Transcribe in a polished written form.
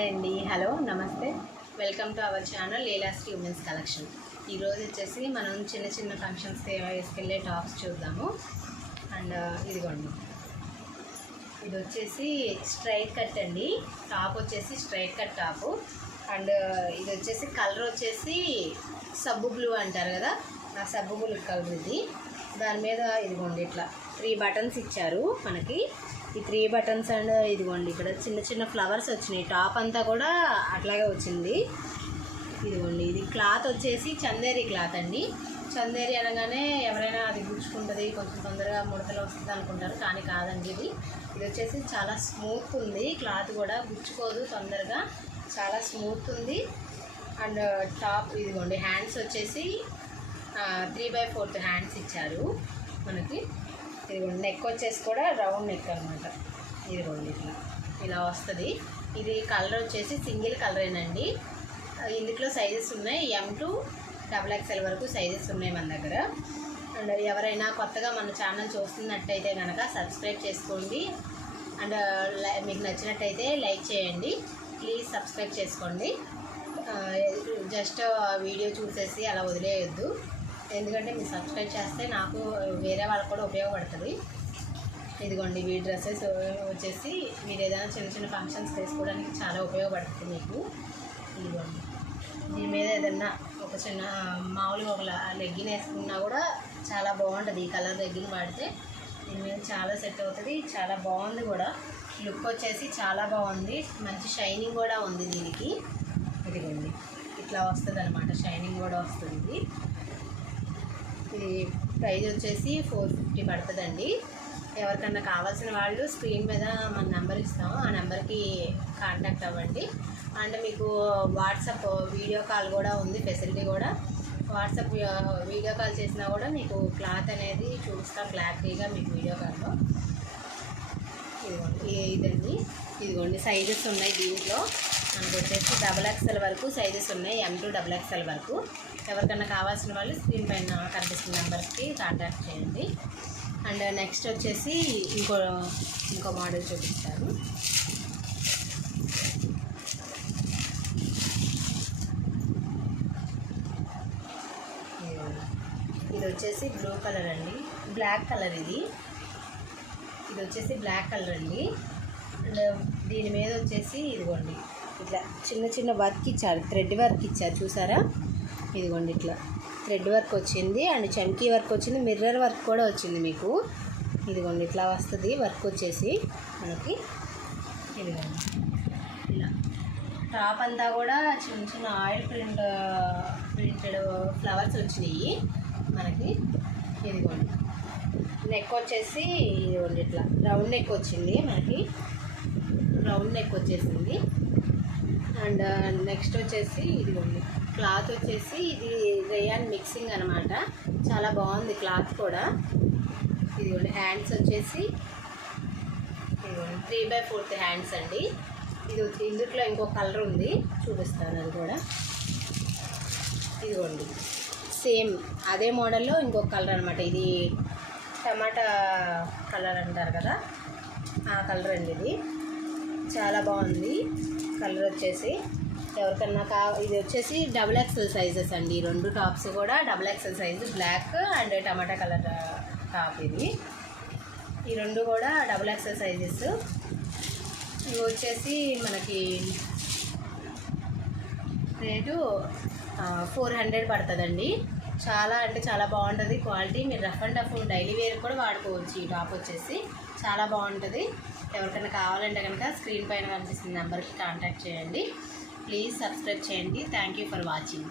Hi అండి, hello, నమస్తే. Welcome to our channel Leelasri women's collection. ఈరోజు వచ్చేసి మనం చిన్న చిన్న ఫంక్షన్స్కి వేసుకెళ్ళే టాప్స్ చూద్దాము. అండ్ ఇదిగోండి, ఇది వచ్చేసి స్ట్రైట్ కట్ అండి. టాప్ వచ్చేసి స్ట్రైట్ కట్ టాపు. అండ్ ఇది వచ్చేసి కలర్ వచ్చేసి సబ్బు బ్లూ అంటారు కదా, ఆ సబ్బు బ్లూ కలర్ ఇది. దాని మీద ఇదిగోండి ఇట్లా 3 బటన్స్ ఇచ్చారు మనకి. ఈ 3 బటన్స్ అండ్ ఇదిగోండి ఇక్కడ చిన్న చిన్న ఫ్లవర్స్ వచ్చినాయి. టాప్ అంతా కూడా అట్లాగే వచ్చింది. ఇదిగోండి, ఇది క్లాత్ వచ్చేసి చందేరి క్లాత్ అండి. చందేరి అనగానే ఎవరైనా అది గుచ్చుకుంటుంది, కొంచెం తొందరగా ముడతలు వస్తుంది అనుకుంటారు, కానీ కాదండి. ఇది వచ్చేసి చాలా స్మూత్ ఉంది. క్లాత్ కూడా గుచ్చుకోదు తొందరగా, చాలా స్మూత్ ఉంది. అండ్ టాప్ ఇదిగోండి, హ్యాండ్స్ వచ్చేసి 3/4 హ్యాండ్స్ ఇచ్చారు మనకి. ఇదిగోండి, నెక్ వచ్చేసి కూడా రౌండ్ నెక్ అనమాట. ఇదిగోండి ఇట్లా ఇలా వస్తుంది. ఇది కలర్ వచ్చేసి సింగిల్ కలరేనండి. ఇందులో సైజెస్ ఉన్నాయి, M to XXL వరకు సైజెస్ ఉన్నాయి మన దగ్గర. అండ్ ఎవరైనా కొత్తగా మన ఛానల్ చూస్తున్నట్టయితే కనుక సబ్స్క్రైబ్ చేసుకోండి. అండ్ మీకు నచ్చినట్టయితే లైక్ చేయండి. ప్లీజ్ సబ్స్క్రైబ్ చేసుకోండి. జస్ట్ వీడియో చూసేసి అలా వదిలేయొద్దు, ఎందుకంటే మీరు సబ్స్క్రైబ్ చేస్తే నాకు వేరే వాళ్ళకు కూడా ఉపయోగపడుతుంది. ఇదిగోండి, ఈ డ్రెస్సెస్ వచ్చేసి మీరు ఏదైనా చిన్న చిన్న ఫంక్షన్స్ వేసుకోవడానికి చాలా ఉపయోగపడుతుంది మీకు. ఇదిగోండి, దీని మీద ఏదన్నా ఒక చిన్న మామూలుగా ఒక లెగ్గిన్ వేసుకున్నా కూడా చాలా బాగుంటుంది. ఈ కలర్ లెగ్గిన్ వాడితే దీని మీద చాలా సెట్ అవుతుంది, చాలా బాగుంది కూడా. లుక్ వచ్చేసి చాలా బాగుంది, మంచి షైనింగ్ కూడా ఉంది దీనికి. ఇదిగోండి ఇట్లా వస్తుంది అనమాట, షైనింగ్ కూడా వస్తుంది. ఇది ప్రైస్ వచ్చేసి 450 పడుతుందండి. ఎవరికన్నా కావాల్సిన వాళ్ళు స్క్రీన్ మీద మన నెంబర్ ఇస్తాము, ఆ నెంబర్కి కాంటాక్ట్ అవ్వండి. అండ్ మీకు వాట్సాప్ వీడియో కాల్ కూడా ఉంది ఫెసిలిటీ కూడా. వాట్సాప్ వీడియో కాల్ చేసినా కూడా మీకు క్లాత్ అనేది చూపిస్తాం క్లారిటీగా మీకు వీడియో కాల్లో. ఇదండి, ఇదిగోండి సైజెస్ ఉన్నాయి దీంట్లో. మనకు వచ్చేసి XXL వరకు సైజెస్ ఉన్నాయి, M to XXL వరకు. ఎవరికన్నా కావాల్సిన వాళ్ళు స్క్రీన్ పైన కనిపిస్తున్న నెంబర్స్కి కాంటాక్ట్ చేయండి. అండ్ నెక్స్ట్ వచ్చేసి ఇంకో మోడల్ చూపిస్తాను. ఇది వచ్చేసి బ్లూ కలర్ అండి, బ్లాక్ కలర్. ఇది వచ్చేసి బ్లాక్ కలర్ అండి. అండ్ దీని మీద వచ్చేసి ఇదిగోండి ఇట్లా చిన్న చిన్న వర్క్ ఇచ్చారు, థ్రెడ్ వర్క్ ఇచ్చారు చూసారా. ఇదిగోండి ఇట్లా థ్రెడ్ వర్క్ వచ్చింది, అండ్ చమ్కీ వర్క్ వచ్చింది, మిర్రర్ వర్క్ కూడా వచ్చింది మీకు. ఇదిగోండి ఇట్లా వస్తుంది వర్క్ వచ్చేసి మనకి. ఇదిగోండి ఇలా టాప్ అంతా కూడా చిన్న చిన్న ఆయిల్ ప్రింటెడ్ ఫ్లవర్స్ వచ్చినాయి మనకి. ఇదిగోండి నెక్ వచ్చేసి ఇదిగోండి ఇట్లా రౌండ్ నెక్ వచ్చింది మనకి, రౌండ్ నెక్ వచ్చేసింది. అండ్ నెక్స్ట్ వచ్చేసి ఇదిగోండి క్లాత్ వచ్చేసి ఇది రేయాన్ మిక్సింగ్ అనమాట, చాలా బాగుంది క్లాత్ కూడా. ఇదిగోండి హ్యాండ్స్ వచ్చేసి ఇదిగోండి 3/4 హ్యాండ్స్ అండి. ఇందులో ఇంకో కలర్ ఉంది, చూపిస్తాను అది కూడా. ఇదిగోండి సేమ్ అదే మోడల్లో ఇంకొక కలర్ అనమాట. ఇది టమాటా కలర్ అంటారు కదా, ఆ కలర్ అండి. ఇది చాలా బాగుంది కలర్ వచ్చేసి. ఎవరికన్నా ఇది వచ్చేసి XXL సైజెస్ అండి. ఈ 2 టాప్స్ కూడా XXL size, black and tomato colour top. ఈ 2 కూడా XXL సైజెస్. ఇవి వచ్చేసి మనకి రేటు 400 పడుతుందండి. చాలా అంటే చాలా బాగుంటుంది క్వాలిటీ. మీరు rough and tough daily wear కూడా వాడుకోవచ్చు. ఈ టాప్ వచ్చేసి చాలా బాగుంటుంది. ఎవరికైనా కావాలంటే కనుక స్క్రీన్ పైన కనిపిస్తున్న నెంబర్కి కాంటాక్ట్ చేయండి. ప్లీజ్ సబ్స్క్రైబ్ చేయండి. Thank you for watching.